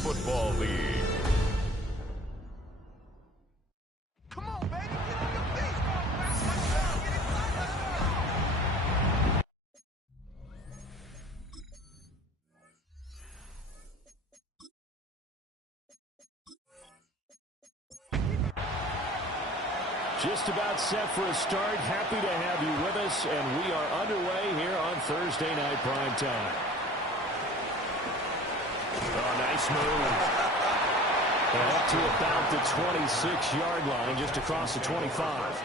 Football League. Come on, baby, get on your feet. Get excited. Just about set for a start. Happy to have you with us, and we are underway here on Thursday Night Primetime. Oh, nice move. And up to about the 26-yard line, just across the 25.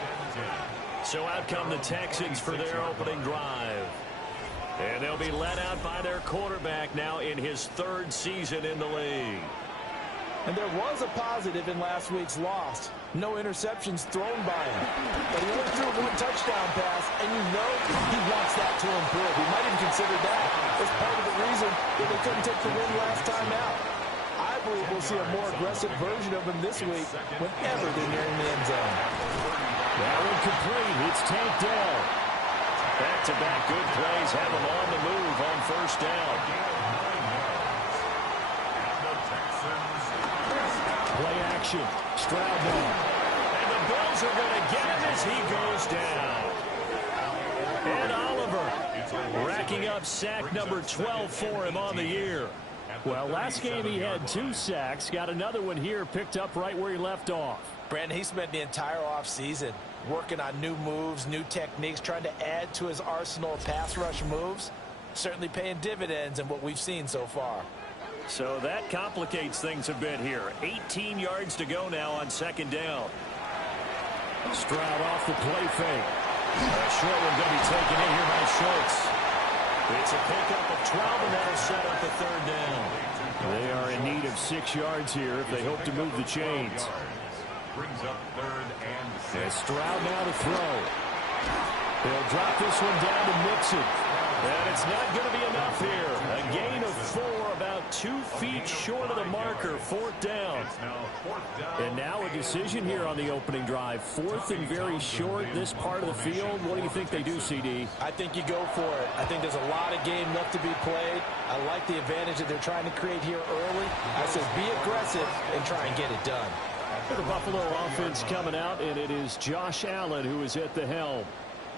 So out come the Texans for their opening drive. And they'll be led out by their quarterback now in his third season in the league. And there was a positive in last week's loss. No interceptions thrown by him. But he only threw one touchdown pass, and you know he wants that to improve. He might even consider that as part of the reason that they couldn't take the win last time out. I believe we'll see a more aggressive version of him this week whenever they're nearing the end zone. That one complete. It's tanked down. Back-to-back good plays have him on the move on first down. Play action. Stroud now. And the Bills are going to get him as he goes down. And Oliver racking up sack number 12 for him on the year. Well, last game he had 2 sacks. Got another one here picked up right where he left off. Brandon, he spent the entire offseason working on new moves, new techniques, trying to add to his arsenal of pass rush moves. Certainly paying dividends in what we've seen so far. So that complicates things a bit here. 18 yards to go now on second down. Stroud off the play fake. A short one going to be taken in here by Schultz. It's a pickup of 12, and that'll set up the third down. They are in need of 6 yards here if they hope to move the chains. Brings up third and And Stroud now to throw. They'll drop this one down to Mixon. And it's not going to be enough here. A gain of 4, about 2 feet short of the marker, fourth down. And now a decision here on the opening drive. Fourth and very short, this part of the field. What do you think they do, CD? I think you go for it. I think there's a lot of game left to be played. I like the advantage that they're trying to create here early. I said be aggressive and try and get it done. The Buffalo offense coming out, and it is Josh Allen who is at the helm.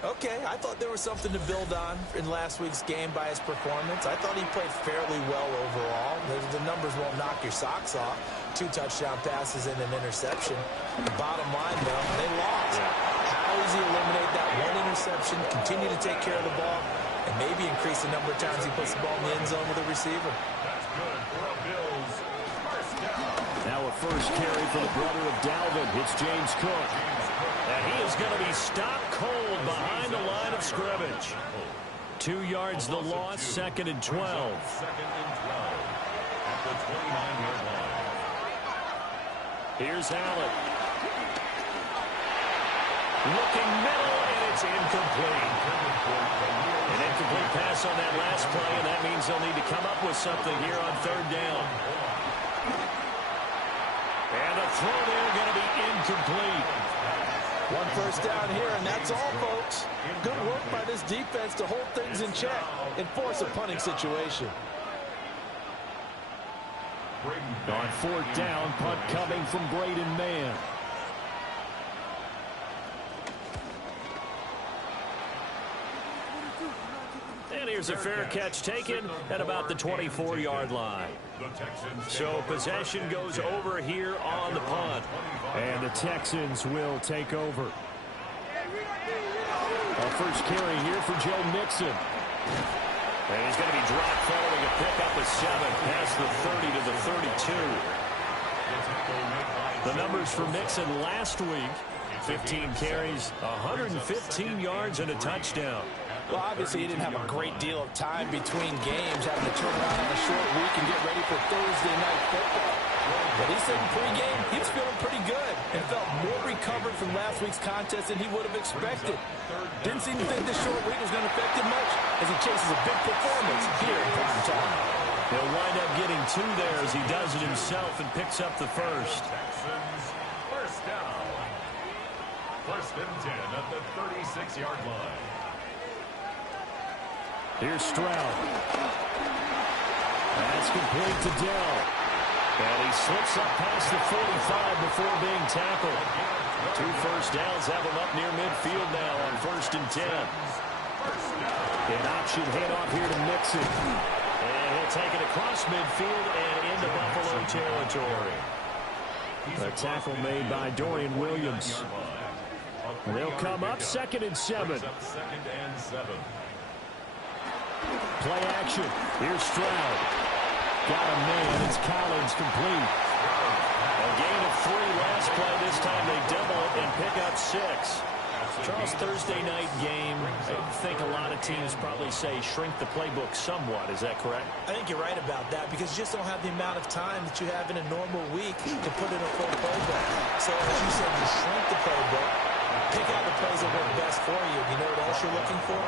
Okay, I thought there was something to build on in last week's game by his performance. I thought he played fairly well overall. The numbers won't knock your socks off. 2 touchdown passes and an interception. The bottom line, though, they lost. How does he eliminate that one interception, continue to take care of the ball, and maybe increase the number of times he puts the ball in the end zone with a receiver? that's good for a Bills. First down. Now a first carry for the brother of Dalvin. It's James Cook. And he is going to be stopped cold behind the line of scrimmage. 2 yards the loss, second and 12. Second and 12 at the 29-yard line. Here's Allen. Looking middle, and it's incomplete. An incomplete pass on that last play, and that means they'll need to come up with something here on third down. And the throw there going to be incomplete. 1 first down here, and that's all, folks. Good work by this defense to hold things in check and force a punting situation. On fourth down, punt coming from Braden Mann. And here's a fair catch taken at about the 24-yard line. So possession goes over here on the punt. And the Texans will take over. A first carry here for Joe Mixon. And he's going to be dropped following a pickup of 7 past the 30 to the 32. The numbers for Mixon last week, 15 carries, 115 yards, and a touchdown. Well, obviously, he didn't have a great deal of time between games, having to turn around on a short week and get ready for Thursday night football. But he said in pregame he was feeling pretty good and felt more recovered from last week's contest than he would have expected. Didn't seem to think this short week was going to affect him much as he chases a big performance here in prime time. He'll wind up getting 2 there as he does it himself and picks up the first. Texans first down. First and 10 at the 36-yard line. Here's Stroud. That's complete to Dell. And he slips up past the 45 before being tackled. 2 first downs have him up near midfield now on 1st and 10. An option handoff here to Mixon. And he'll take it across midfield and into Buffalo territory. A tackle made by Dorian Williams. And they'll come up 2nd and 7. Play action. Here's Stroud. Got a man. It's Collins complete. A gain of 3 last play. This time they double and pick up 6. Charles, Thursday night game, I think a lot of teams probably say shrink the playbook somewhat. Is that correct? I think you're right about that because you just don't have the amount of time that you have in a normal week to put in a full playbook. So as you said, you shrink the playbook, pick out the plays that work best for you. You know what else you're looking for?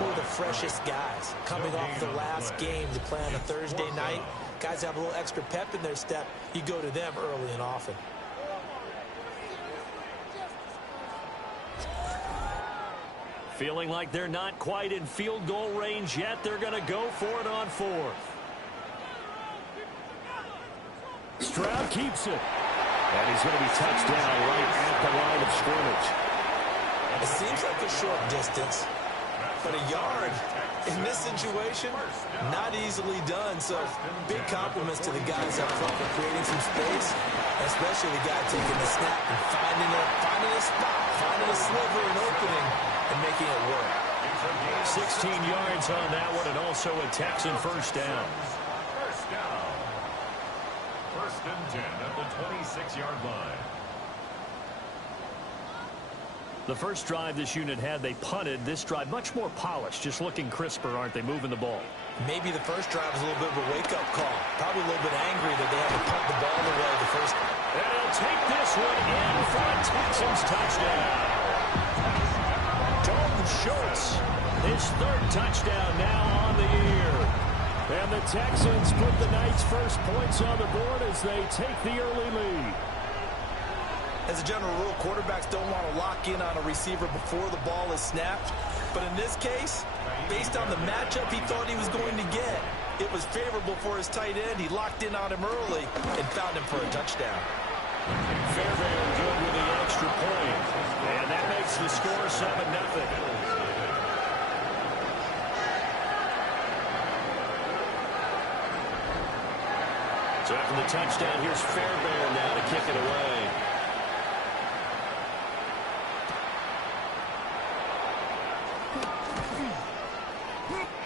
Who are the freshest guys coming off the last game to play on a Thursday night? Guys have a little extra pep in their step. You go to them early and often. Feeling like they're not quite in field goal range yet. They're going to go for it on 4th. Stroud keeps it. And he's going to be touched down right at the line of scrimmage. It seems like a short distance, but a yard in this situation, not easily done. So big compliments to the guys up front for creating some space, especially the guy taking the snap and finding a spot, finding a sliver, an opening, and making it work. 16 yards on that one, and also a Texan first down. First and 10 at the 26-yard line. The first drive this unit had, they punted. This drive, much more polished, just looking crisper, aren't they, moving the ball? Maybe the first drive was a little bit of a wake-up call. Probably a little bit angry that they had to punt the ball away the first. And he'll take this one in for a Texans touchdown. Dalton Schultz, his 3rd touchdown now on the year. And the Texans put the night's first points on the board as they take the early lead. As a general rule, quarterbacks don't want to lock in on a receiver before the ball is snapped. But in this case, based on the matchup he thought he was going to get, it was favorable for his tight end. He locked in on him early and found him for a touchdown. Fairbairn good with the extra point. And that makes the score 7-0. So after the touchdown, here's Fairbairn now to kick it away.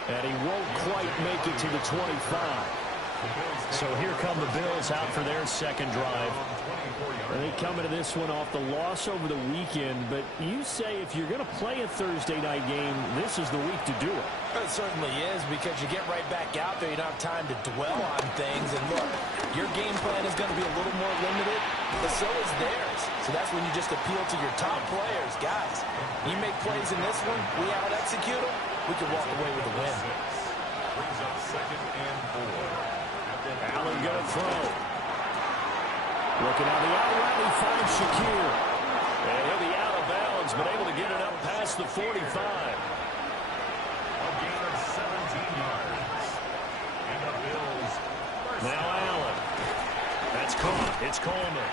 And he won't quite make it to the 25. So here come the Bills out for their second drive. They come into this one off the loss over the weekend, but you say if you're going to play a Thursday night game, this is the week to do it. It certainly is, because you get right back out there. You don't have time to dwell on things. And look, your game plan is going to be a little more limited, but so is theirs. So that's when you just appeal to your top players. Guys, you make plays in this one, we out-execute them, we can walk away with a win. Brings up 2nd and 4. Allen going to throw. Looking on the out route, he finds Shakir. And he'll be out of bounds, but able to get it up past the 45. A gain of 17 yards. And the Bills. Now Allen. That's caught. It's Coleman.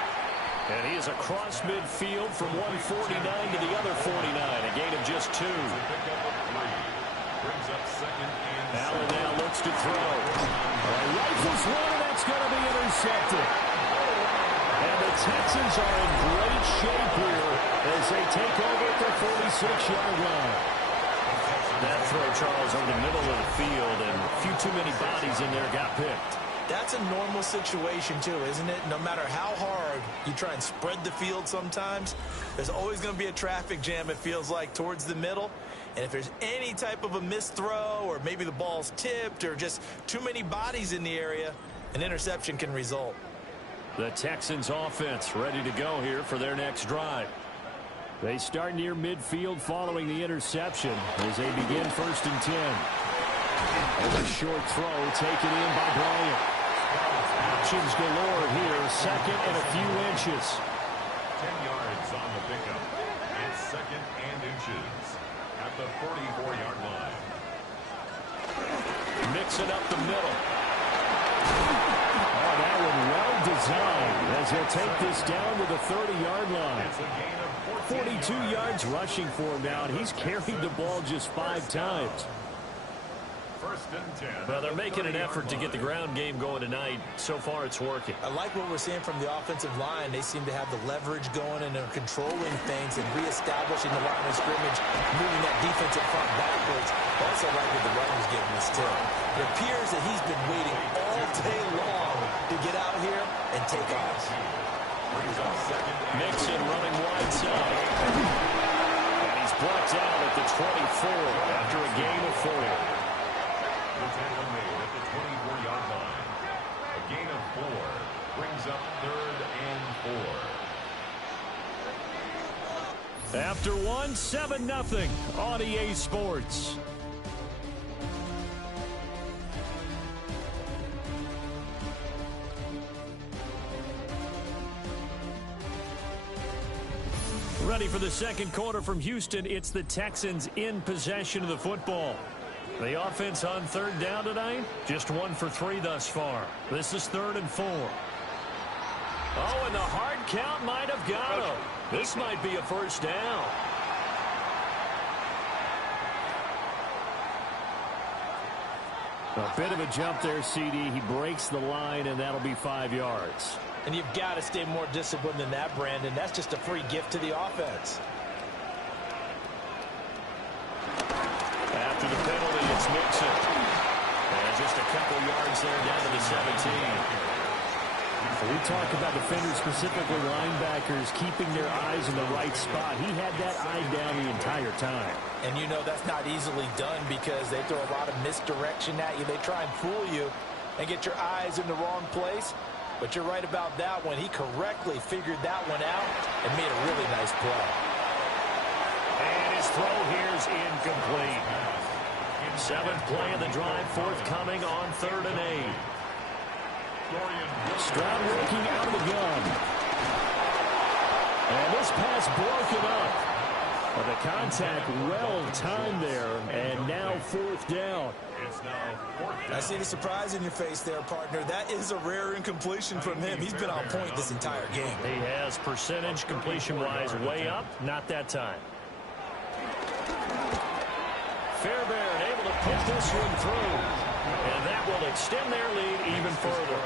And he is across midfield from 149 to the other 49. A gain of just 2. Brings up 2nd and Allen now looks to throw. Rifles one, and that's going to be intercepted. And the Texans are in great shape here as they take over at the 46-yard line. That throw, Charles, over the middle of the field, and a few too many bodies in there got picked. That's a normal situation, too, isn't it? No matter how hard you try and spread the field sometimes, there's always going to be a traffic jam, it feels like, towards the middle. And if there's any type of a missed throw, or maybe the ball's tipped, or just too many bodies in the area, an interception can result. The Texans offense ready to go here for their next drive. They start near midfield following the interception as they begin 1st and 10. And a short throw taken in by Bryant. Options galore here, 2nd and a few inches. 10 yards on the pickup. And 2nd and inches at the 44-yard line. Mix it up the middle. Oh, that one well designed as he'll take this down to the 30-yard line. 42 yards rushing for him now, and he's carried the ball just 5 times. First and 10. Well, they're making an effort to get the ground game going tonight. So far, it's working. I like what we're seeing from the offensive line. They seem to have the leverage going and are controlling things and reestablishing the line of scrimmage, moving that defensive front backwards. Also like what the runner's giving us, too. It appears that he's been waiting all day long to get out here and take off. Mixon running wide side. And he's brought down at the 24 after a gain of 4. The tackle made at the 24-yard line. A gain of 4 brings up 3rd and 4. After one, 7-0 on EA Sports. Ready for the second quarter from Houston. It's the Texans in possession of the football. The offense on 3rd down tonight, just 1 for 3 thus far. This is 3rd and 4. Oh, and the hard count might have got him. This might be a first down. A bit of a jump there, CD. He breaks the line, and that'll be 5 yards. And you've got to stay more disciplined than that, Brandon. That's just a free gift to the offense. After the penalty, it's Mixon. And just a couple yards there down to the 17. We talk about defenders, specifically linebackers, keeping their eyes in the right spot. He had that eye down the entire time. And you know that's not easily done because they throw a lot of misdirection at you. They try and fool you and get your eyes in the wrong place. But you're right about that one. He correctly figured that one out and made a really nice play. And his throw here is incomplete. 7th play of the drive, forthcoming on 3rd and 8. Stroud working out of the gun. And this pass broken up. But the contact well timed there, and now 4th down. I see the surprise in your face there, partner. That is a rare incompletion from him. He's been on point this entire game. He has percentage completion-wise way up. Not that time. Fairbairn able to put this one through. And that will extend their lead even further.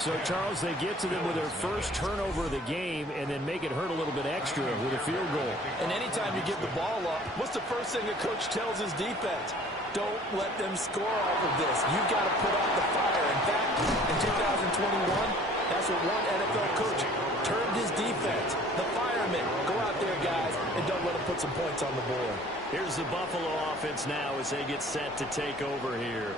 So, Charles, they get to them with their first turnover of the game and then make it hurt a little bit extra with a field goal. And anytime you give the ball up, what's the first thing a coach tells his defense? Don't let them score off of this. You've got to put out the fire. In fact, in 2021, that's what one NFL coach termed his defense. The firemen. Go out there, guys, and don't let them put some points on the board. Here's the Buffalo offense now as they get set to take over here.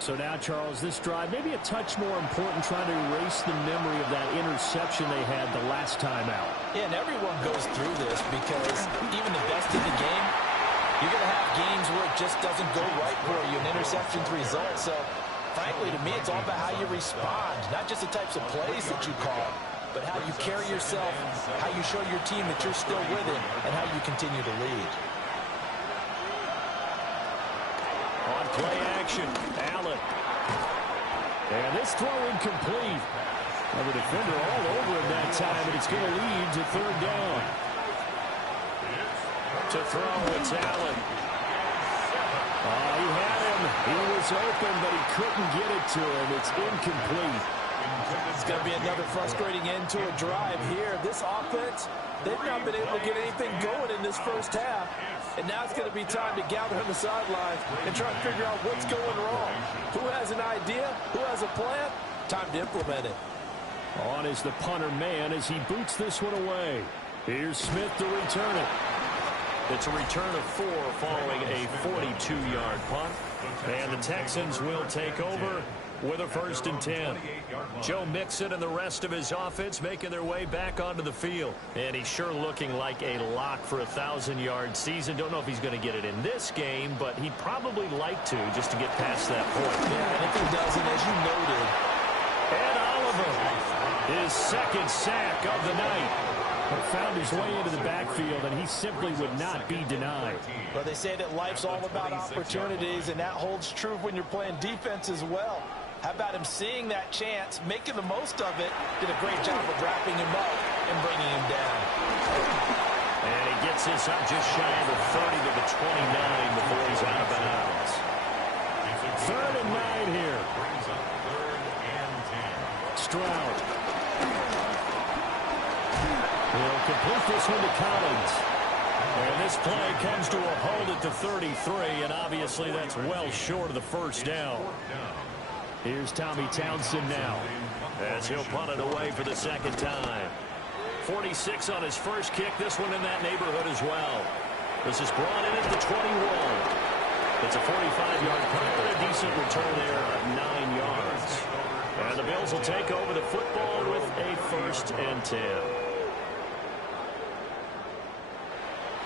So now, Charles, this drive maybe a touch more important, trying to erase the memory of that interception they had the last time out. Yeah, and everyone goes through this because even the best in the game, you're going to have games where it just doesn't go right for you, and interceptions result. So, frankly, to me, it's all about how you respond, not just the types of plays that you call, but how you carry yourself, how you show your team that you're still with it, and how you continue to lead. On play action, Allen. And this throw incomplete. Well, the defender all over him that time, and it's going to lead to 3rd down. To throw, it's Allen. He had him. He was open, but he couldn't get it to him. It's incomplete. It's going to be another frustrating end to a drive here. This offense, they've not been able to get anything going in this first half. And now it's going to be time to gather on the sidelines and try to figure out what's going wrong. Who has an idea? Who has a plan? Time to implement it. On is the punter man as he boots this one away. Here's Smith to return it. It's a return of 4 following a 42-yard punt. And the Texans will take over with a 1st and 10. Joe Mixon and the rest of his offense making their way back onto the field. And he's sure looking like a lock for a 1,000-yard season. Don't know if he's going to get it in this game, but he'd probably like to just to get past that point. Yeah, and if he doesn't, as you noted. And Oliver, his 2nd sack of the night. But found his way into the backfield, and he simply would not be denied. Well, they say that life's all about opportunities, and that holds true when you're playing defense as well. How about him seeing that chance, making the most of it, did a great job of wrapping him up and bringing him down. And he gets this up just shy of the 30 to the 29 before he's out of bounds. 3rd and 9 here. Brings up 3rd and 10. Stroud. He'll complete this one to Collins. And this play comes to a hold at the 33, and obviously that's well short of the first down. Here's Tommy Townsend now, as he'll punt it away for the second time. 46 on his first kick, this one in that neighborhood as well. This is brought in at the 21. It's a 45-yard punt, but a decent return there of 9 yards. And the Bills will take over the football with a 1st and 10.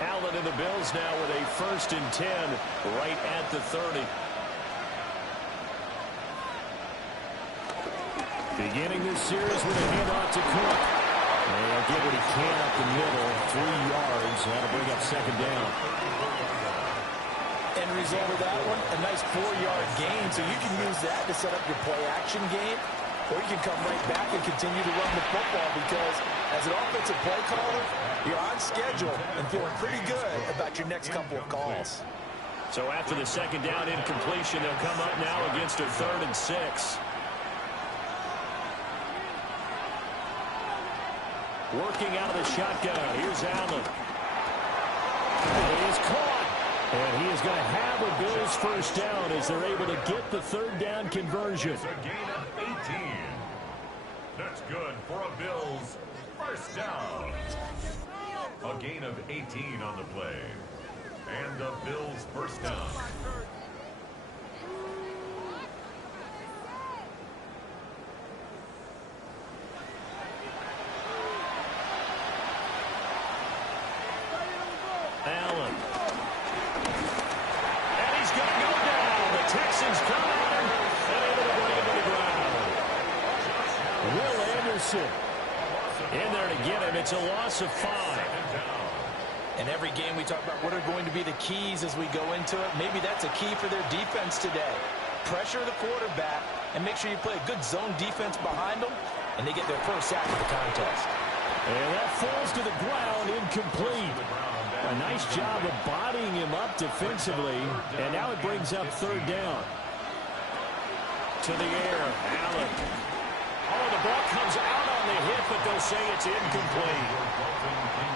Allen and the Bills now with a 1st and 10 right at the 30. Beginning this series with a handoff to Cook. And he'll get what he can up the middle, 3 yards. That'll bring up 2nd down. End result of that one, a nice 4-yard gain, so you can use that to set up your play-action game, or you can come right back and continue to run the football because as an offensive play caller, you're on schedule and feeling pretty good about your next couple of calls. So after the 2nd down incompletion, they'll come up now against a 3rd and 6. Working out of the shotgun. Here's Allen. And he is caught. And he is going to have a Bills 1st down as they're able to get the 3rd down conversion. It's a gain of 18. That's good for a Bills 1st down. A gain of 18 on the play. And the Bills 1st down. Allen. And he's going to go down. The Texans come in and able to bring him to the ground. Will Anderson in there to get him. It's a loss of 5. In every game we talk about what are going to be the keys as we go into it. Maybe that's a key for their defense today. Pressure the quarterback and make sure you play a good zone defense behind them, and they get their first sack of the contest. And that falls to the ground, incomplete. A nice job of bodying him up defensively, and now it brings up 3rd down. To the air, Allen. Oh, the ball comes out on the hit, but they'll say it's incomplete.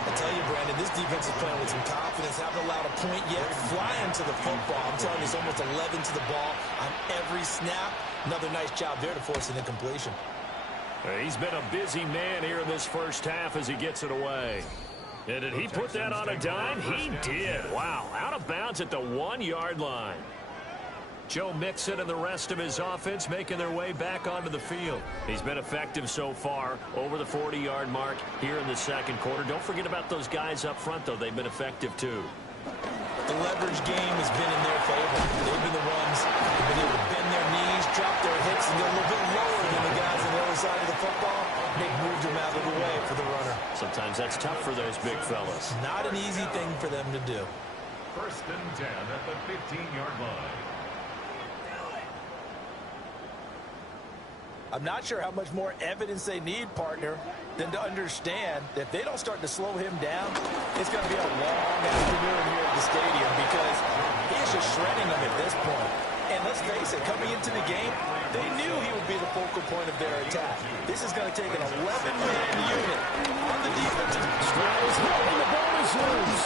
I tell you, Brandon, this defense is playing with some confidence. Haven't allowed a point yet. Flying to the football. I'm telling you, it's almost 11 to the ball on every snap. Another nice job there to force an incompletion. He's been a busy man here in this first half as he gets it away. And did he put that on a dime? He did. Wow, out of bounds at the 1-yard line. Joe Mixon and the rest of his offense making their way back onto the field. He's been effective so far over the 40-yard mark here in the 2nd quarter. Don't forget about those guys up front, though. They've been effective, too. The leverage game has been in their favor. They've been the ones who've been able to bend their knees, drop their hips, and get a little bit lower than the guys on the other side of the football. They've moved them out of the way for the runner. Sometimes that's tough for those big fellas. Not an easy thing for them to do. 1st and 10 at the 15-yard line. I'm not sure how much more evidence they need, partner, than to understand that if they don't start to slow him down, it's going to be a long afternoon here at the stadium because he is just shredding them at this point. And let's face it, coming into the game, they knew he would be the focal point of their attack. This is going to take an 11-man unit on the defensive. Stroud is holding the ball is loose.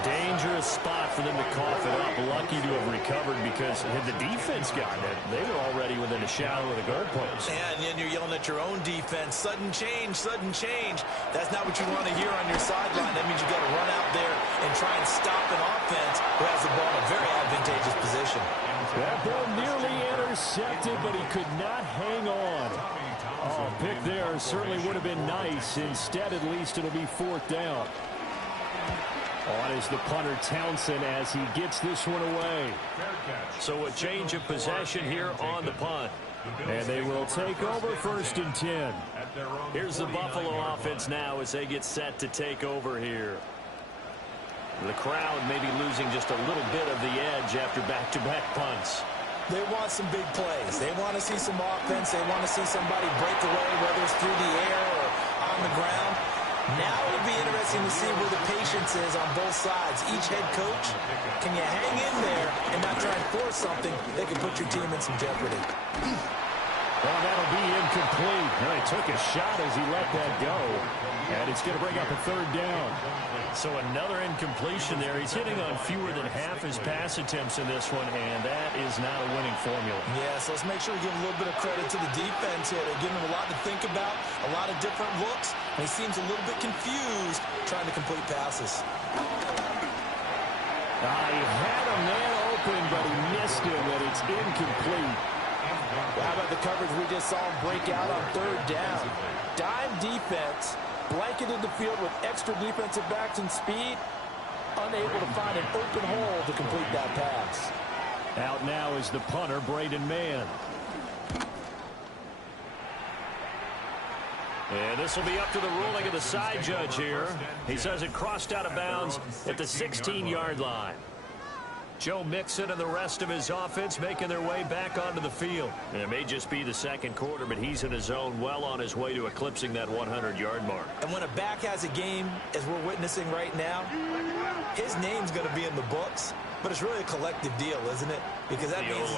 Dangerous spot for them to cough it up. Lucky to have recovered because had the defense gotten it, they were already within a shadow of the goalpost. And then you're yelling at your own defense. Sudden change, sudden change. That's not what you want to hear on your sideline. That means you got to run out there and try and stop an offense who has the ball in a very advantageous position. That ball nearly intercepted, but he could not hang on. Oh, pick there certainly would have been nice. Instead, at least it'll be 4th down. On is the punter Townsend as he gets this one away. So a change of possession here on the punt. And they will take over 1st and 10. Here's the Buffalo offense now as they get set to take over here. The crowd maybe losing just a little bit of the edge after back-to-back punts. They want some big plays. They want to see some offense. They want to see somebody break away, whether it's through the air or on the ground. Now it'll be interesting to see where the patience is on both sides. Each head coach, can you hang in there and not try and force something that can put your team in some jeopardy? Well, that'll be incomplete. And he took a shot as he let that go. And it's going to bring up a third down. So another incompletion there. He's hitting on fewer than half his pass attempts in this one, and that is not a winning formula. Yeah, so let's make sure we give a little bit of credit to the defense here. They're giving him a lot to think about, a lot of different looks, and he seems a little bit confused trying to complete passes. He had a man open, but he missed him, and it's incomplete. Well, how about the coverage we just saw him break out on third down? Dime defense, blanketed the field with extra defensive backs and speed, unable to find an open hole to complete that pass. Out now is the punter, Braden Mann. And this will be up to the ruling of the side judge here. He says it crossed out of bounds at the 16-yard line. Joe Mixon and the rest of his offense making their way back onto the field. And it may just be the second quarter, but he's in his zone, well on his way to eclipsing that 100-yard mark. And when a back has a game, as we're witnessing right now, his name's going to be in the books. But it's really a collective deal, isn't it? Because that means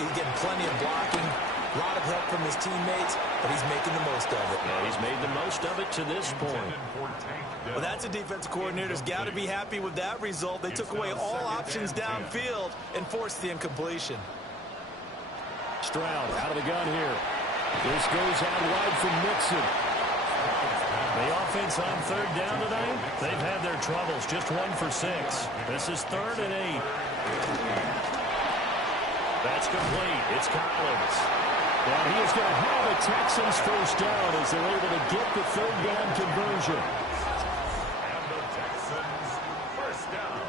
he's getting plenty of blocking, a lot of help from his teammates, but he's making the most of it. Yeah, he's made the most of it to this point. Well, that's a defensive coordinator's got to be happy with that result. They took away all options downfield and forced the incompletion. Stroud out of the gun here. This goes out wide from Mixon. The offense on third down tonight, they've had their troubles. Just 1 for 6. This is 3rd and 8. That's complete. It's Collins. And he is going to have a Texans first down as they're able to get the third down conversion. And the Texans first down.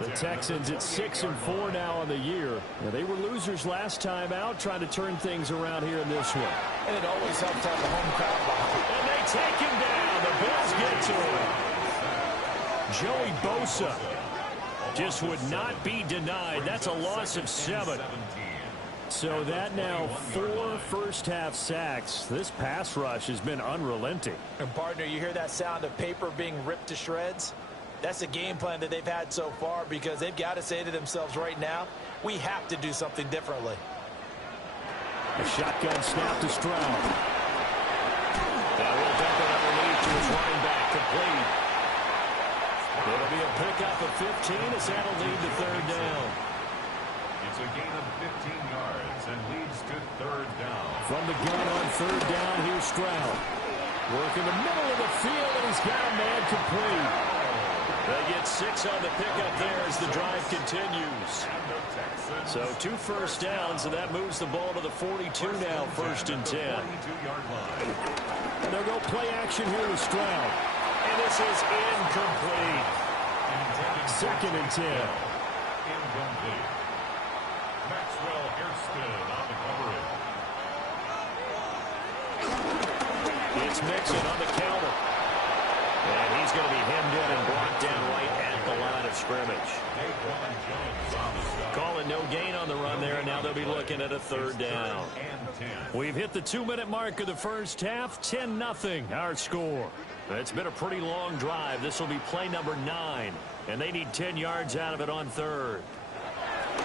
The Texans at 6-4 now on the year. Now, they were losers last time out, trying to turn things around here in this one. And it always helps to have the home crowd behind. And they take him down. The Bills get to him. Joey Bosa just would not be denied. That's a loss of 7. So that now 4 first-half sacks. This pass rush has been unrelenting. And, partner, you hear that sound of paper being ripped to shreds? That's the game plan that they've had so far because they've got to say to themselves right now, we have to do something differently. A shotgun snap to Stroud. That will dump it underneath to his running back, complete. It'll be a pickup of 15 as that'll lead to third down. It's a gain of 15 yards and leads to third down. From the gun on third down, here's Stroud. Work in the middle of the field, and he's got a man complete. They get 6 on the pickup there as the drive continues. So 2 first downs, and that moves the ball to the 42 now, 1st and 10. And they'll go play action here with Stroud. And this is incomplete. 2nd and 10. Incomplete. Maxwell Hairston on the coverage. It's Mixon on the counter. And he's going to be hemmed in and brought down right at the line of scrimmage. Calling no gain on the run there, and now they'll be looking at a third down. We've hit the 2-minute mark of the first half, 10-0 our score. It's been a pretty long drive. This will be play number 9, and they need 10 yards out of it on third.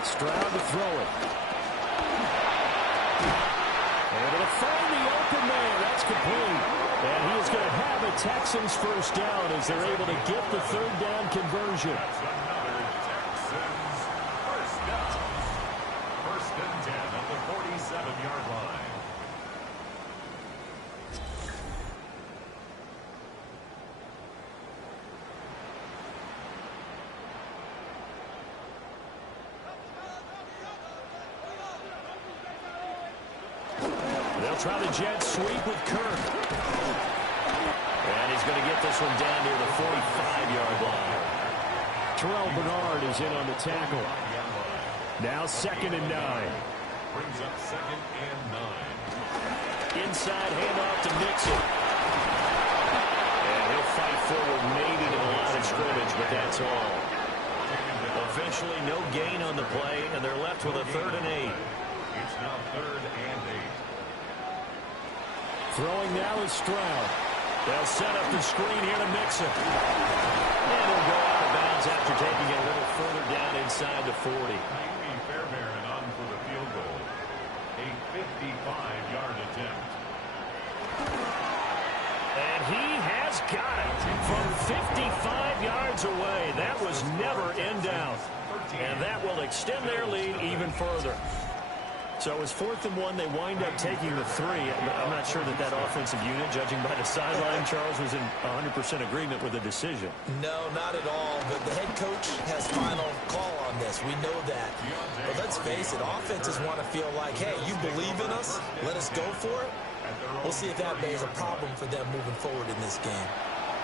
Stroud to throw it. Able to find the open man. That's complete. And he is going to have a Texans first down as they're able to get the third down conversion. That's another Texans first down. 1st and 10 at the 47-yard line. They'll try the jet sweep with Kirk. And he's going to get this one down near the 45-yard line. Terrell Bernard is in on the tackle. Now 2nd and 9. Brings up 2nd and 9. Inside handoff to Mixon. And he'll fight forward maybe to the line of scrimmage, but that's all. Officially no gain on the play, and they're left with a 3rd and 8. It's now 3rd and 8. Throwing now is Stroud. They'll set up the screen here to Mixon. And he'll go out of bounds after taking it a little further down inside the 40. Naomi Fairbairn on for the field goal. A 55-yard attempt. And he has got it from 55 yards away. That was never in doubt. And that will extend their lead even further. So it was 4th and 1. They wind up taking the 3. I'm not sure that offensive unit, judging by the sideline, Charles, was in 100% agreement with the decision. No, not at all. But the head coach has final call on this. We know that. But let's face it, offenses want to feel like, hey, you believe in us? Let us go for it. We'll see if that is a problem for them moving forward in this game.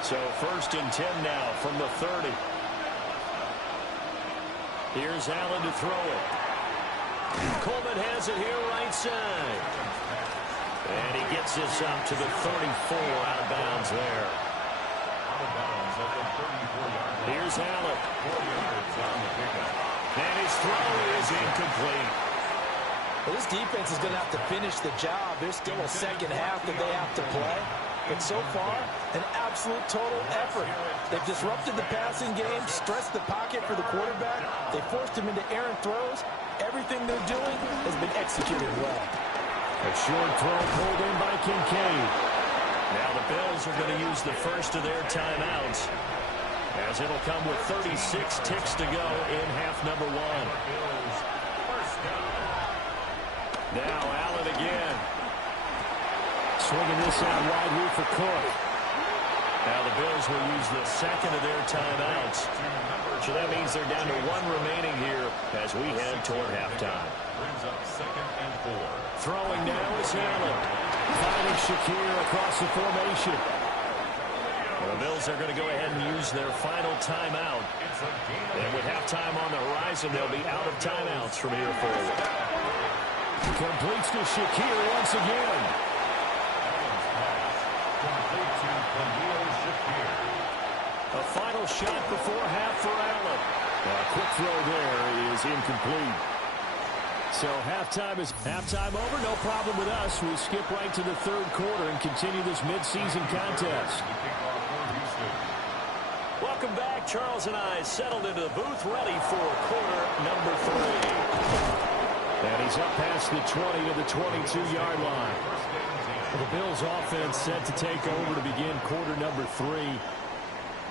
So 1st and 10 now from the 30. Here's Allen to throw it. Coleman has it here right side. And he gets this up to the 34, out of bounds there. Out of bounds at the 34-yard line. Here's Allen. 4 yards on the pickup. And his throw is incomplete. Well, this defense is going to have to finish the job. There's still a second half that they have to play. But so far, an absolute total effort. They've disrupted the passing game, stressed the pocket for the quarterback. They forced him into errant throws. Everything they're doing has been executed well. A short throw pulled in by Kincaid. Now the Bills are going to use the first of their timeouts, as it'll come with 36 ticks to go in half number 1. Bills, first down. Now Allen again. Swinging this out wide here for Cook. Now the Bills will use the second of their timeouts. So that means they're down to 1 remaining here as we head toward halftime. Brings up 2nd and 4. Throwing now is Allen. Finding Shakir across the formation. Well, the Bills are going to go ahead and use their final timeout. And with halftime on the horizon, they'll be out of timeouts from here forward. Completes to Shakir once again. Complete to Khalil Shakir. A final shot before half for Allen. A quick throw there is incomplete. So halftime over. No problem with us. We skip right to the 3rd quarter and continue this midseason contest. Welcome back. Charles and I settled into the booth, ready for quarter number 3. And he's up past the 20 to the 22-yard line. The Bills offense set to take over to begin quarter number 3.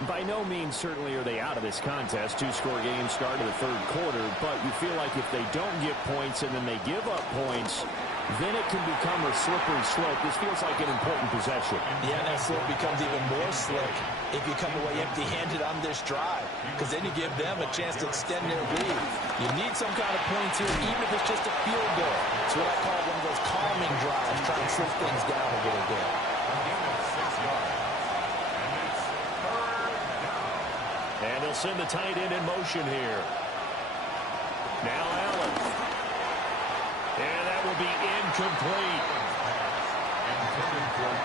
By no means certainly are they out of this contest. 2-score game start of the 3rd quarter, but you feel like if they don't get points and then they give up points, then it can become a slippery slope. This feels like an important possession. Yeah, and that slope becomes even more slick if you come away empty-handed on this drive, because then you give them a chance to extend their lead. You need some kind of points here, even if it's just a field goal. It's what I call one of those calming drives, trying to slow things down a little bit. And they'll send the tight end in motion here. Now Allen. And that will be incomplete.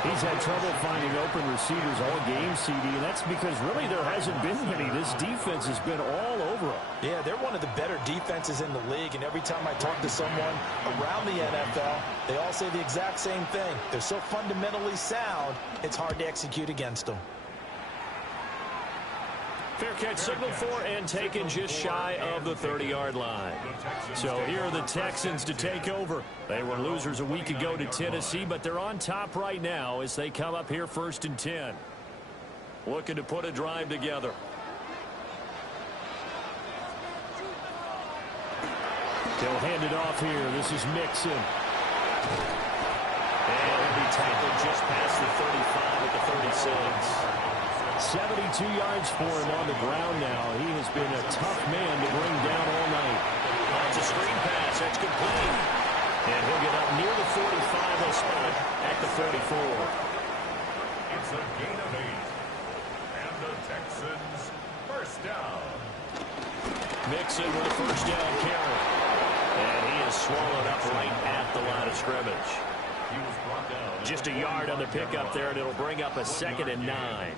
He's had trouble finding open receivers all game, CD, and that's because really there hasn't been many. This defense has been all over them. Yeah, they're one of the better defenses in the league, and every time I talk to someone around the NFL, they all say the exact same thing. They're so fundamentally sound, it's hard to execute against them. Fair catch signal for and taken just shy of the 30-yard line. So here are the Texans to take over. They were losers a week ago to Tennessee, but they're on top right now as they come up here 1st and 10. Looking to put a drive together. They'll hand it off here. This is Mixon. And he'll be tackled just past the 35 at the 36. 72 yards for him on the ground now. He has been a tough man to bring down all night. It's a screen pass. That's complete. And he'll get up near the 45. They'll spot at the 44. It's a gain of 8. And the Texans first down. Mixon with a first down carry. And he is swallowed up right at the line of scrimmage. Just a yard on the pickup there, and it'll bring up a 2nd and 9.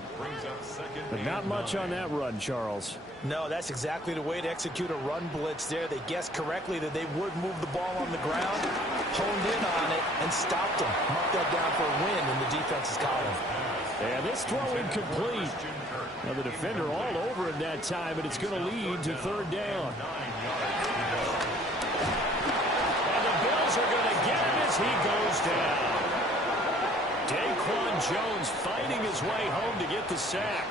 But not much on that run, Charles. No, that's exactly the way to execute a run blitz there. They guessed correctly that they would move the ball on the ground, honed in on it, and stopped them. Marked that down for a win in the defense's column. And this throw incomplete. Now the defender all over him that time, and it's going to lead to 3rd down. And the Bills are going to get him as he goes down. Daquan Jones fighting his way home to get the sack.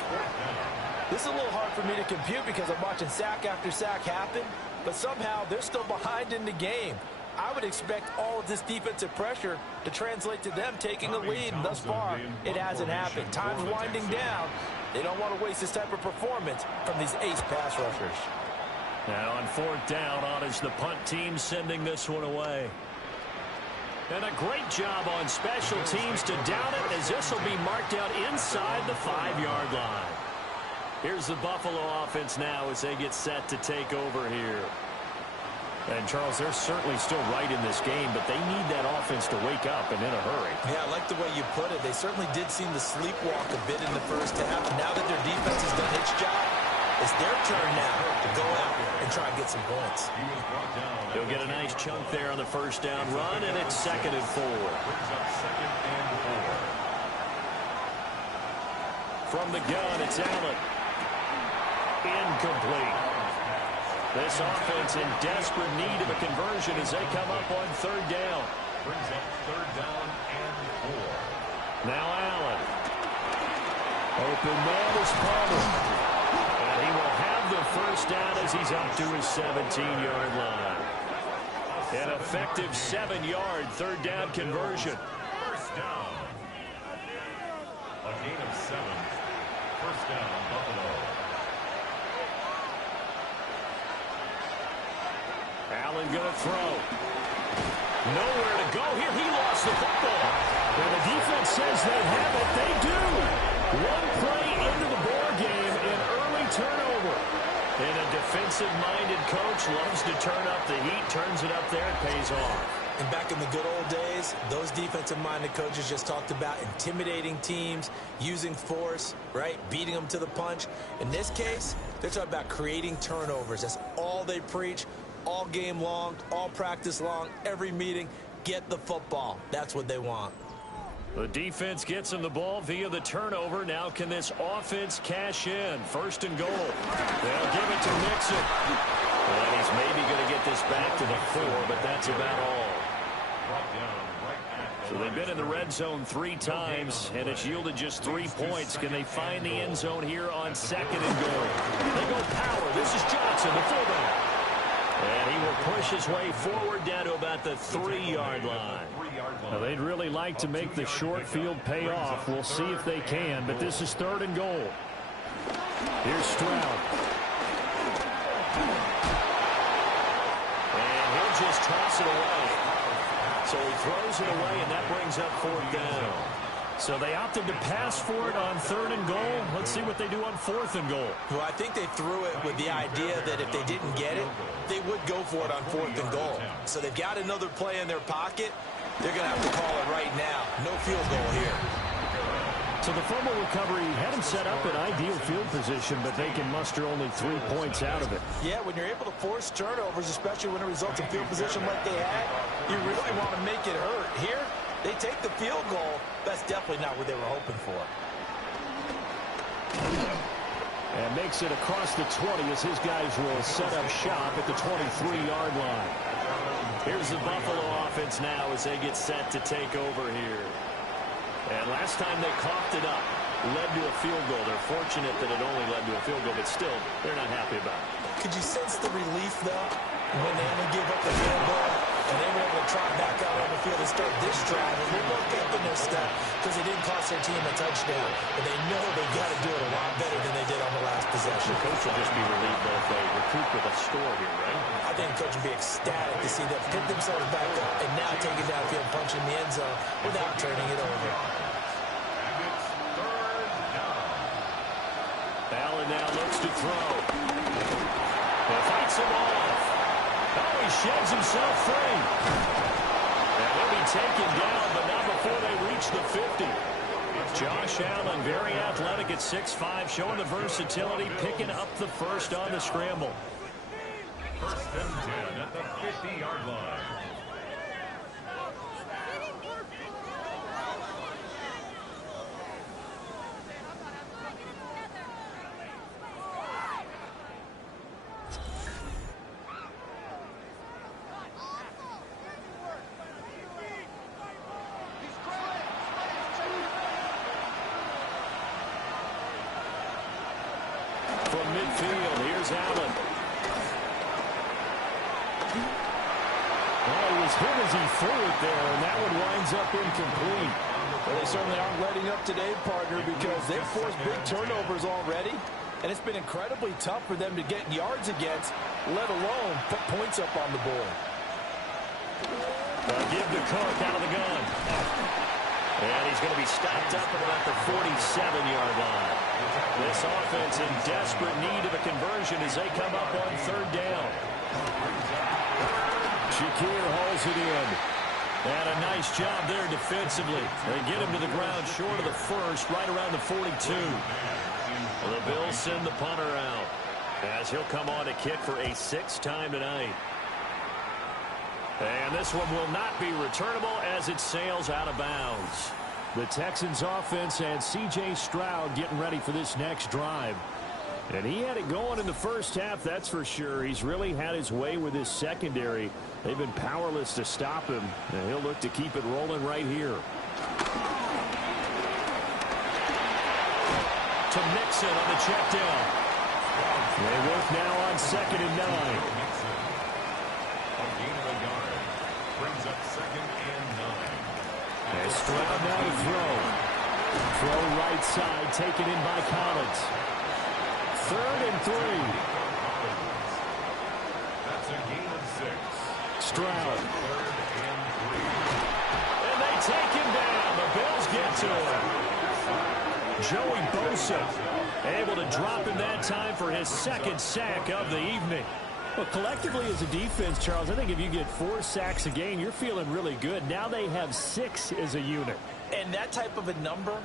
This is a little hard for me to compute because I'm watching sack after sack happen, but somehow they're still behind in the game. I would expect all of this defensive pressure to translate to them taking a lead, and thus far, it hasn't happened. Time's winding down. They don't want to waste this type of performance from these ace pass rushers. Now on 4th down, on is the punt team sending this one away. And a great job on special teams to down it, as this will be marked out inside the 5-yard line. Here's the Buffalo offense now as they get set to take over here. And, Charles, they're certainly still right in this game, but they need that offense to wake up and in a hurry. Yeah, I like the way you put it. They certainly did seem to sleepwalk a bit in the first half. Now that their defense has done its job, it's their turn now to go out and try and get some points. He'll get a nice chunk there on the 1st down run, and it's 2nd and 4. From the gun, it's Allen. Incomplete. This offense in desperate need of a conversion as they come up on 3rd down. Brings up 3rd down and 4. Now Allen. Open man is Palmer. And he will have the 1st down as he's up to his 17-yard line. An effective 7-yard 3rd down conversion. 1st down. A gain of 7. 1st down, Buffalo. Allen going to throw. Nowhere to go here. He lost the football. And the defense says they have it. They do. One play into the ball game, an early turnover. And a defensive-minded coach loves to turn up the heat, turns it up there, it pays off. And back in the good old days, those defensive-minded coaches just talked about intimidating teams, using force, right, beating them to the punch. In this case, they're talking about creating turnovers. That's all they preach. All game long, all practice long, every meeting, get the football. That's what they want. The defense gets him the ball via the turnover. Now can this offense cash in? 1st and goal. They'll give it to Mixon. And he's maybe going to get this back to the 4, but that's about all. So they've been in the red zone 3 times, and it's yielded just 3 points. Can they find the end zone here on 2nd and goal? They go power. This is Johnson, the fullback. And he will push his way forward down to about the 3-yard line. Now, they'd really like to make the short field pay off. We'll see if they can, but this is 3rd and goal. Here's Stroud. And he'll just toss it away. So he throws it away, and that brings up 4th down. So they opted to pass for it on 3rd and goal. Let's see what they do on 4th and goal. Well, I think they threw it with the idea that if they didn't get it, they would go for it on 4th and goal. So they've got another play in their pocket. They're going to have to call it right now. No field goal here. So the fumble recovery had them set up in ideal field position, but they can muster only 3 points out of it. Yeah, when you're able to force turnovers, especially when it results in field position like they had, you really want to make it hurt. Here, they take the field goal. That's definitely not what they were hoping for. And makes it across the 20 as his guys will set up shop at the 23-yard line. Here's the Buffalo offense now as they get set to take over here. And last time they coughed it up, led to a field goal. They're fortunate that it only led to a field goal, but still, they're not happy about it. Could you sense the relief, though, when they only give up the field goal and they were able to trot back out on the field and start this drive? And they're both in their step because they didn't cost their team a touchdown. But they know they've got to do it a lot better than they did on the last possession. The coach will just be relieved that if they recoup with a score here, right? I think the coach would be ecstatic to see them pick themselves back up and now take it downfield, punch in the end zone without turning it over. Allen now looks to throw. He fights him off. Oh, he sheds himself free. And he'll be taken down, but not across the 50. Josh Allen, very athletic at 6'5", showing the versatility, picking up the first on the scramble. First and 10 at the 50-yard line. From midfield, here's Allen. Well, it was him as he threw it there, and that one winds up incomplete. Well, they certainly aren't letting up today, partner, because they've forced big turnovers already, and it's been incredibly tough for them to get yards against, let alone put points up on the board. Give to Cook out of the gun. And he's going to be stopped up at about the 47-yard line. This offense in desperate need of a conversion as they come up on third down. Shakir hauls it in. And a nice job there defensively. They get him to the ground short of the first, right around the 42. Well, the Bills send the punter out as he'll come on to kick for a sixth time tonight. And this one will not be returnable as it sails out of bounds. The Texans offense and C.J. Stroud getting ready for this next drive. And he had it going in the first half, that's for sure. He's really had his way with his secondary. They've been powerless to stop him, and he'll look to keep it rolling right here. To Mixon on the check down. They work now on 2nd and 9. Brings up 2nd and 9. And Stroud now to throw. Throw right side, taken in by Collins. 3rd and 3. That's a gain of 6. Stroud. 3rd and 3. And they take him down. The Bills get to him. Joey Bosa able to drop him that time for his second sack of the evening. Well, collectively as a defense, Charles, I think if you get 4 sacks a game, you're feeling really good. Now they have 6 as a unit. And that type of a number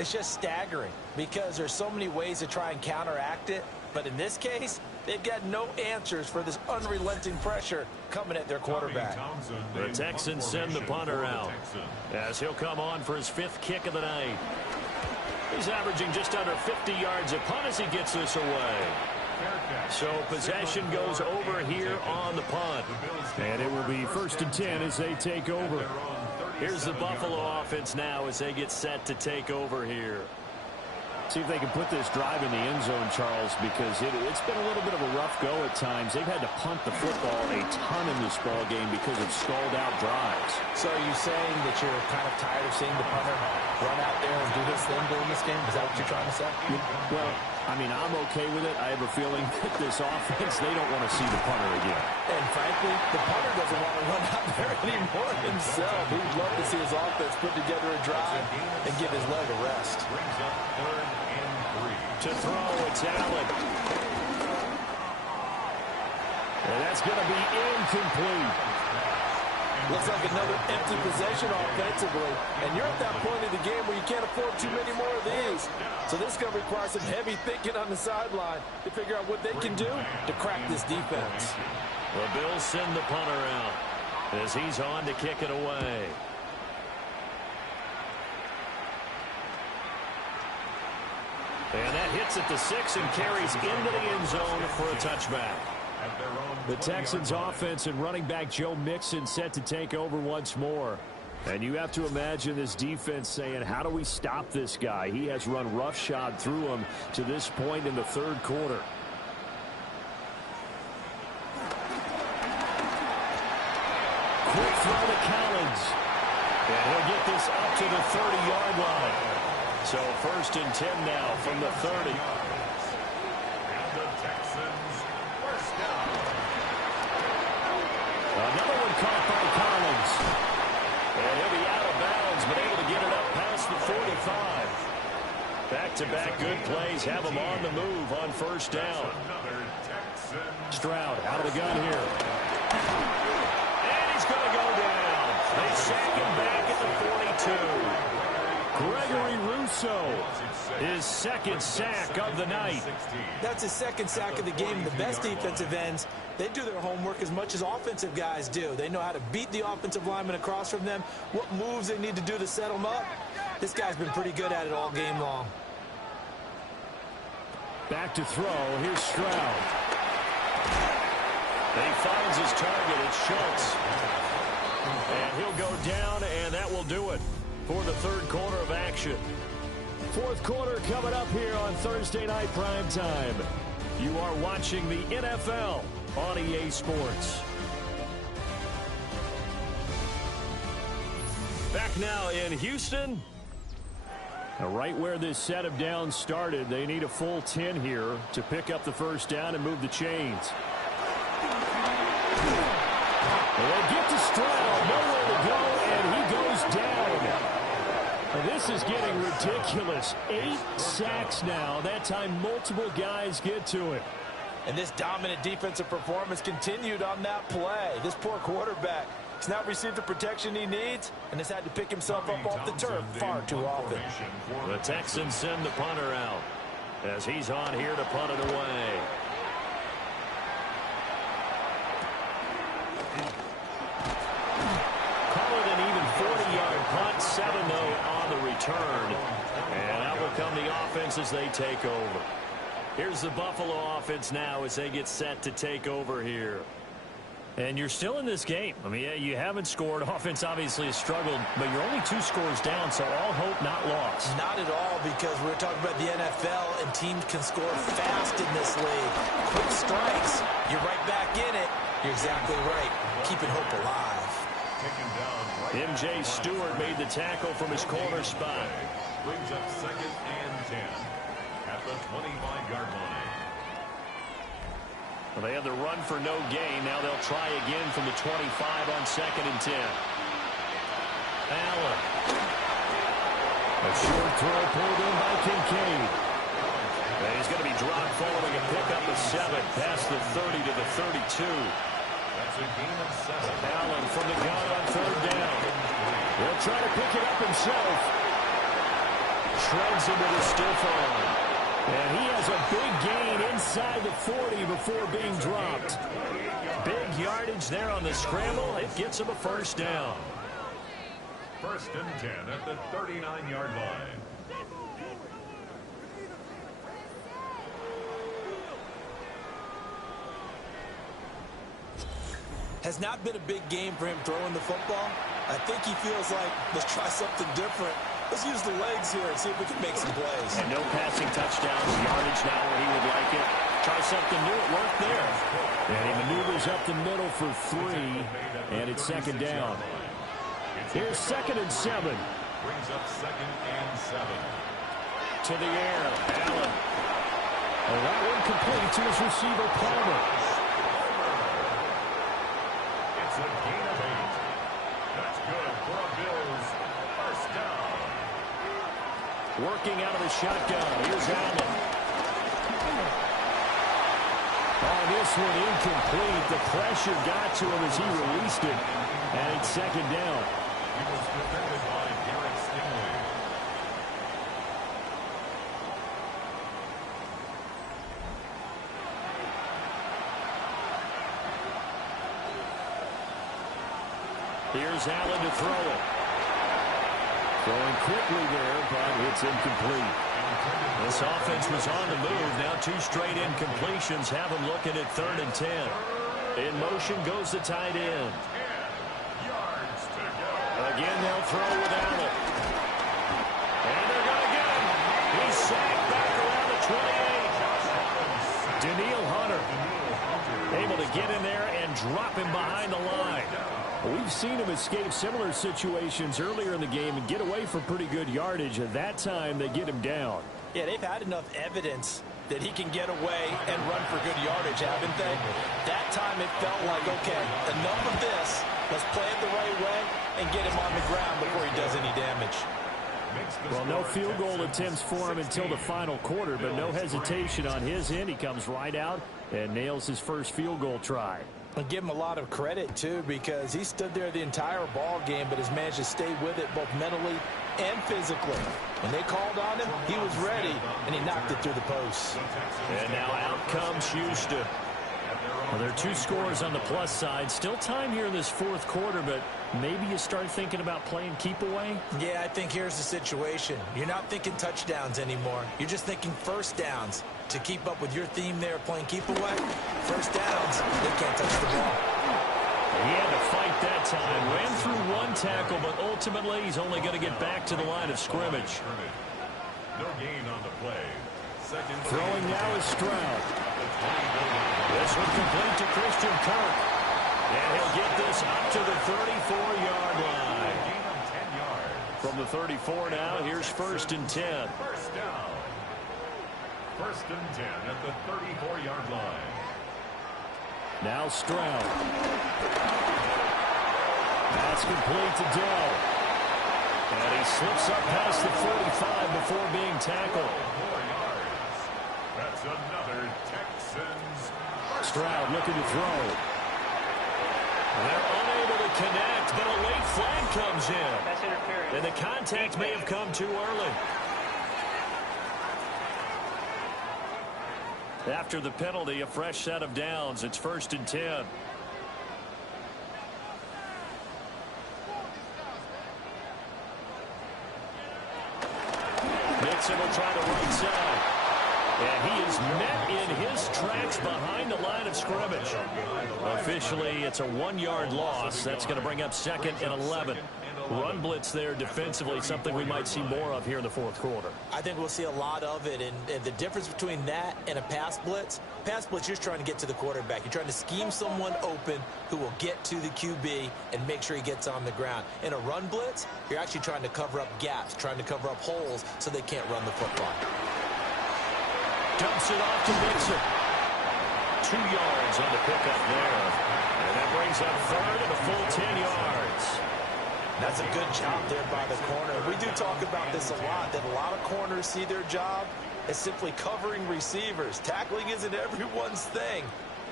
is just staggering because there's so many ways to try and counteract it. But in this case, they've got no answers for this unrelenting pressure coming at their quarterback. The Texans send the punter out as he'll come on for his 5th kick of the night. He's averaging just under 50 yards a punt as he gets this away. So possession goes over here on the punt. And it will be 1st and 10 as they take over. Here's the Buffalo offense now as they get set to take over here. See if they can put this drive in the end zone, Charles, because it's been a little bit of a rough go at times. They've had to punt the football a ton in this ball game because of stalled-out drives. So are you saying that you're kind of tired of seeing the punter run out there and do his thing during this game? Is that what you're trying to say? Well, I mean, I'm okay with it. I have a feeling that this offense, they don't want to see the punter again. And frankly, the punter doesn't want to run out there anymore himself. He'd love to see his offense put together a drive and give his leg a rest. Brings up 3rd and 3. To throw, it's Allen. And that's going to be incomplete. Looks like another empty possession offensively. And you're at that point in the game where you can't afford too many more of these. So this is going to require some heavy thinking on the sideline to figure out what they can do to crack this defense. The Bills send the punter out as he's on to kick it away. And that hits at the 6 and carries into the end zone for a touchback. The Texans offense and running back Joe Mixon set to take over once more. And you have to imagine this defense saying, how do we stop this guy? He has run roughshod through him to this point in the 3rd quarter. Quick throw to Collins. And he'll get this up to the 30-yard line. So 1st and 10 now from the 30. And the Texans first down. Another one caught by Collins. And he'll be out of bounds, but able to get it up past the 45. Back-to-back good plays have him on the move on 1st down. Stroud out of the gun here. And he's going to go down. They sack him back at the 42. also his second sack of the night. That's his second sack of the game. The best defensive ends, they do their homework as much as offensive guys do. They know how to beat the offensive lineman across from them, what moves they need to do to set them up. This guy's been pretty good at it all game long. Back to throw. Here's Stroud. He finds his target. It's Schultz. And he'll go down, and that will do it for the third quarter of action. Fourth quarter coming up here on Thursday Night Primetime. You are watching the NFL on EA Sports. Back now in Houston. Now right where this set of downs started, they need a full 10 here to pick up the first down and move the chains. They get to Stroud, nowhere to go, and he goes down. And this is getting ridiculous. 8 sacks now. That time multiple guys get to it. And this dominant defensive performance continued on that play. This poor quarterback has not received the protection he needs and has had to pick himself up off the turf far too often. The Texans send the punter out as he's on here to punt it away. Call it an even 40-yard punt, 7-0 on the return. And out will come the offense as they take over. Here's the Buffalo offense now as they get set to take over here. And you're still in this game. I mean, yeah, you haven't scored. Offense obviously has struggled, but you're only 2 scores down, so all hope not lost. Not at all, because we're talking about the NFL, and teams can score fast in this league. Quick strikes. You're right back in it. You're exactly right. Keeping hope alive. M.J. Stewart made the tackle from his corner spot. Brings up 2nd and 10 at the 25-yard line. Well, they had the run for no gain. Now they'll try again from the 25 on 2nd and 10. Allen. A short throw pulled in by Kincaid. And he's going to be dropped following a pickup of 7 past the 30 to the 32. That's a gain of 7. Allen from the gun on 3rd down. He'll try to pick it up himself. Shreds into the stiff arm. And he has a big gain inside the 40 before being dropped. Big yardage there on the scramble. It gets him a first down. 1st and 10 at the 39-yard line. Has not been a big game for him throwing the football. I think he feels like, let's try something different. Let's use the legs here and see if we can make some plays. And no passing touchdowns, yardage not where he would like it. Try something new, it worked there. And he maneuvers up the middle for 3, and it's 2nd down. Here's 2nd and 7. Brings up 2nd and 7. To the air, Allen. And that one complete to his receiver, Palmer. It's a gain of 8. That's good for a Bills first down. Working out of the shotgun. Here's Allen. On this one, incomplete. The pressure got to him as he released it. And it's 2nd down. He was defended by Garrett Stingley. Here's Allen to throw it. Throwing quickly there, but it's incomplete. This offense was on the move. Now 2 straight incompletions have them looking at 3rd and 10. In motion goes the tight end. 10 yards to go. Again, they'll throw with Allen. And they're going to get him. He's sacked back around the 28. Daniil Hunter able to get in there and drop him behind the line. We've seen him escape similar situations earlier in the game and get away for pretty good yardage. At that time, they get him down. Yeah, they've had enough evidence that he can get away and run for good yardage, haven't they? That time it felt like, okay, enough of this. Let's play it the right way and get him on the ground before he does any damage. Well, no field goal attempts for him until the final quarter, but no hesitation on his end. He comes right out and nails his first field goal try. And give him a lot of credit, too, because he stood there the entire ball game but has managed to stay with it both mentally and physically. When they called on him, he was ready, and he knocked it through the post. And now out comes Houston. Well, there are 2 scores on the plus side. Still time here in this fourth quarter, but maybe you start thinking about playing keep away? Yeah, I think here's the situation. You're not thinking touchdowns anymore. You're just thinking first downs. To keep up with your theme there, playing keep away, first downs, they can't touch the ball. He had to fight that time. Ran through 1 tackle, but ultimately he's only going to get back to the line of scrimmage. No gain on the play. Throwing now is Stroud. This one complete to Christian Kirk. And he'll get this up to the 34-yard line. From the 34 now, here's 1st and 10. First down. 1st and 10 at the 34-yard line. Now Stroud. That's complete to Dell. And he slips up past the 45 before being tackled. 4 yards. That's another Texans. Stroud looking to throw. They're unable to connect, but a late flag comes in. That's interference. And the contact may have come too early. After the penalty, a fresh set of downs. It's 1st and 10. Mixon will try the right side. And he is met in his tracks behind the line of scrimmage. Officially, it's a 1-yard loss. That's going to bring up 2nd and 11. Run blitz there defensively, something we might see more of here in the fourth quarter. I think we'll see a lot of it, and the difference between that and a pass blitz, you're just trying to get to the quarterback. You're trying to scheme someone open who will get to the QB and make sure he gets on the ground. In a run blitz, you're actually trying to cover up gaps, trying to cover up holes so they can't run the football. Dumps it off to Mixon. 2 yards on the pickup there. And that brings up 3rd and a full 10 yards. That's a good job there by the corner. We do talk about this a lot, that a lot of corners see their job as simply covering receivers. Tackling isn't everyone's thing.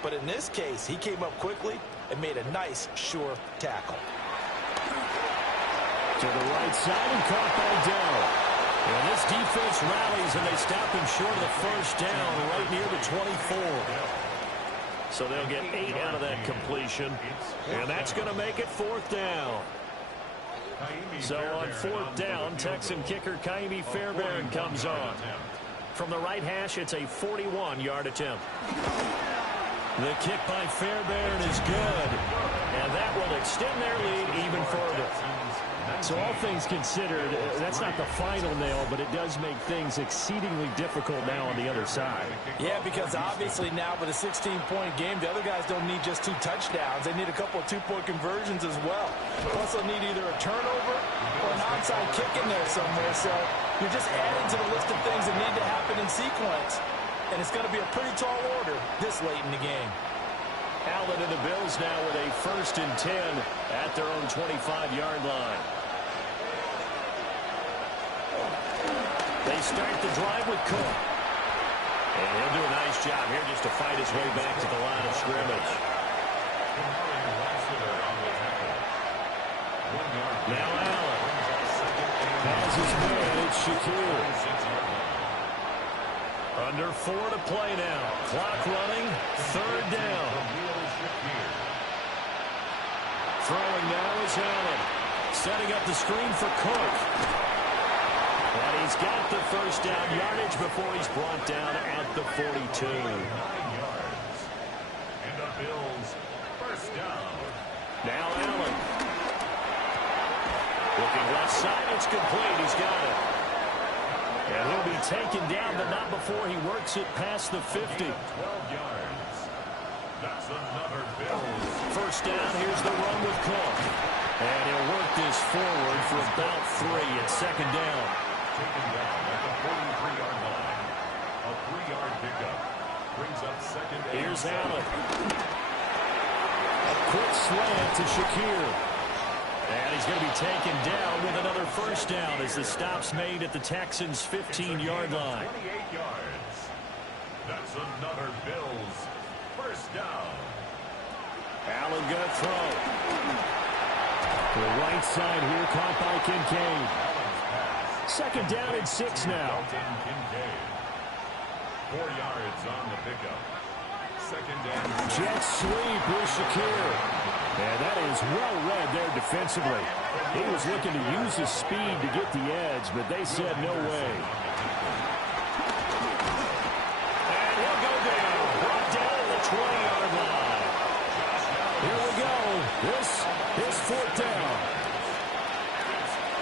But in this case, he came up quickly and made a nice, sure tackle. To the right side and caught by Dell. And this defense rallies, and they stop him short of the first down right near the 24. So they'll get 8 out of that completion. And that's going to make it 4th down. So on 4th down, Texan kicker Kaimi Fairbairn comes on. From the right hash, it's a 41-yard attempt. The kick by Fairbairn is good. And that will extend their lead even further. So all things considered, that's not the final nail, but it does make things exceedingly difficult now on the other side. Yeah, because obviously now with a 16-point game, the other guys don't need just 2 touchdowns. They need a couple of 2-point conversions as well. Plus, they'll need either a turnover or an onside kick in there somewhere. So you're just adding to the list of things that need to happen in sequence. And it's going to be a pretty tall order this late in the game. Allen and the Bills now with a 1st and 10 at their own 25-yard line. They start the drive with Cook. And he'll do a nice job here just to fight his way back to the line of scrimmage. Now Allen. Has his man, it's Shakir. Under 4 to play now. Clock running. 3rd down. Throwing now is Allen. Setting up the screen for Cook. And he's got the first down yardage before he's brought down at the 42. 9 yards. And the Bills, first down. Now Allen. Looking left side, it's complete. He's got it. And he'll be taken down, but not before he works it past the 50. 12 yards. That's another Bills. First down, here's the run with Cook. And he'll work this forward for about 3 at 2nd down. Taken down at the 43-yard line. A 3-yard pickup. Brings up 2nd and Here's 7. Allen. A quick slant to Shakir. And he's going to be taken down with another first down as the stop's made at the Texans' 15-yard line. 28 yards. That's another Bills first down. Allen going to throw. The right side here caught by Kincaid. Second down and 6 now. 4 yards on the pickup. Second down. Jet sweep with Shakir. And that is well read there defensively. He was looking to use his speed to get the edge, but they said no way. And he'll go down. Brought down at the 20-yard line. Here we go. This is 4th down.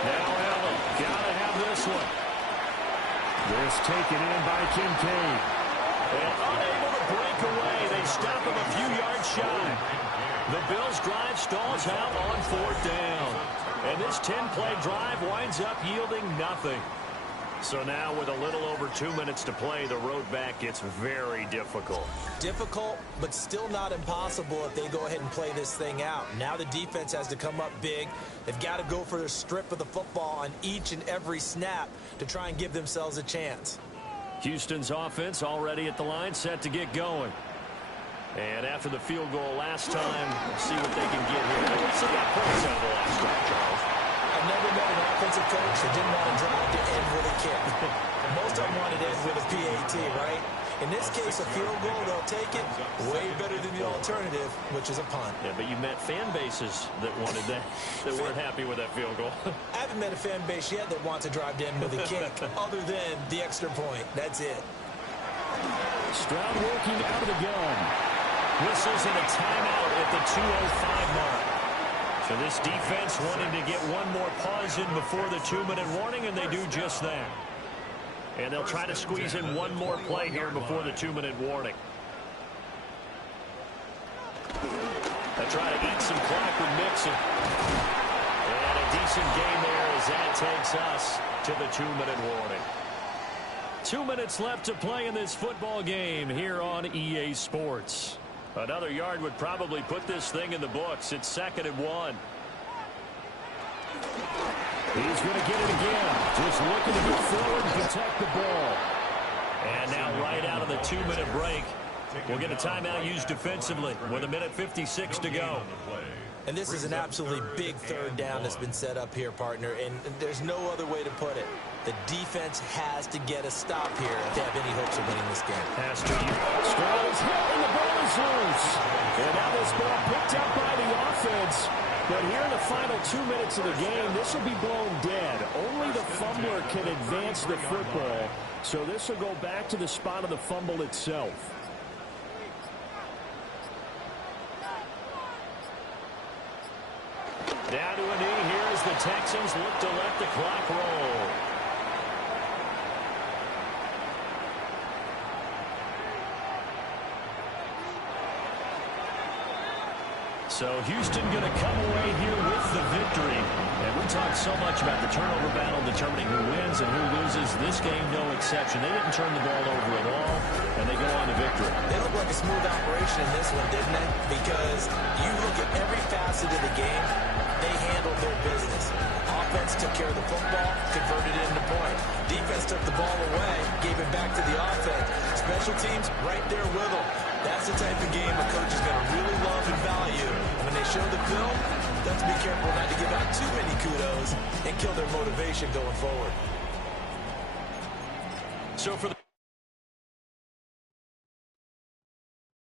Now Allen. Gotta have this one. This taken in by Kincaid. And unable to break away. They stop him a few yards shy. The Bills' drive stalls out on 4th down. And this 10-play drive winds up yielding nothing. So now with a little over 2 minutes to play, the road back gets very difficult. Difficult, but still not impossible if they go ahead and play this thing out. Now the defense has to come up big. They've got to go for their strip of the football on each and every snap to try and give themselves a chance. Houston's offense already at the line, set to get going. And after the field goal last time, we'll see what they can get here. They also got points out of the last drive, Charles. I've never met an offensive coach that didn't want to drive to end with a kick. Most of them wanted to end with a PAT, right? In this case, a field goal, they'll take it. Way better than the alternative, which is a punt. Yeah, but you met fan bases that wanted that, that weren't happy with that field goal. I haven't met a fan base yet that wants to drive to end with a kick, other than the extra point. That's it. Stroud working out of the gun. Whistles and a timeout at the 2:05 mark. So this defense wanting to get one more pause in before the 2-minute warning, and they do just that. And they'll try to squeeze in one more play here before the 2-minute warning. They try to eat some clock with Mixon. And a decent game there as that takes us to the 2-minute warning. 2 minutes left to play in this football game here on EA Sports. Another yard would probably put this thing in the books. It's 2nd and 1. He's going to get it again. Just looking to go forward and protect the ball. And now right out of the 2-minute break, we'll get a timeout used defensively with 1:56 to go. And this is an absolutely big 3rd down that's been set up here, partner, and there's no other way to put it. The defense has to get a stop here if they have any hopes of winning this game. Has to. Stroud is hit, and the ball is loose. And now this ball picked up by the offense. But here in the final 2 minutes of the game, this will be blown dead. Only the fumbler can advance the football. So this will go back to the spot of the fumble itself. Down to a knee here as the Texans look to let the clock roll. So Houston going to come away here with the victory. And we talked so much about the turnover battle determining who wins and who loses. This game, no exception. They didn't turn the ball over at all, and they go on to victory. They look like a smooth operation in this one, didn't they? Because you look at every facet of the game, they handled their business. Offense took care of the football, converted it into point. Defense took the ball away, gave it back to the offense. Special teams right there with them. That's the type of game a coach is going to really love and value. And when they show the film, they have to be careful not to give out too many kudos and kill their motivation going forward. So for the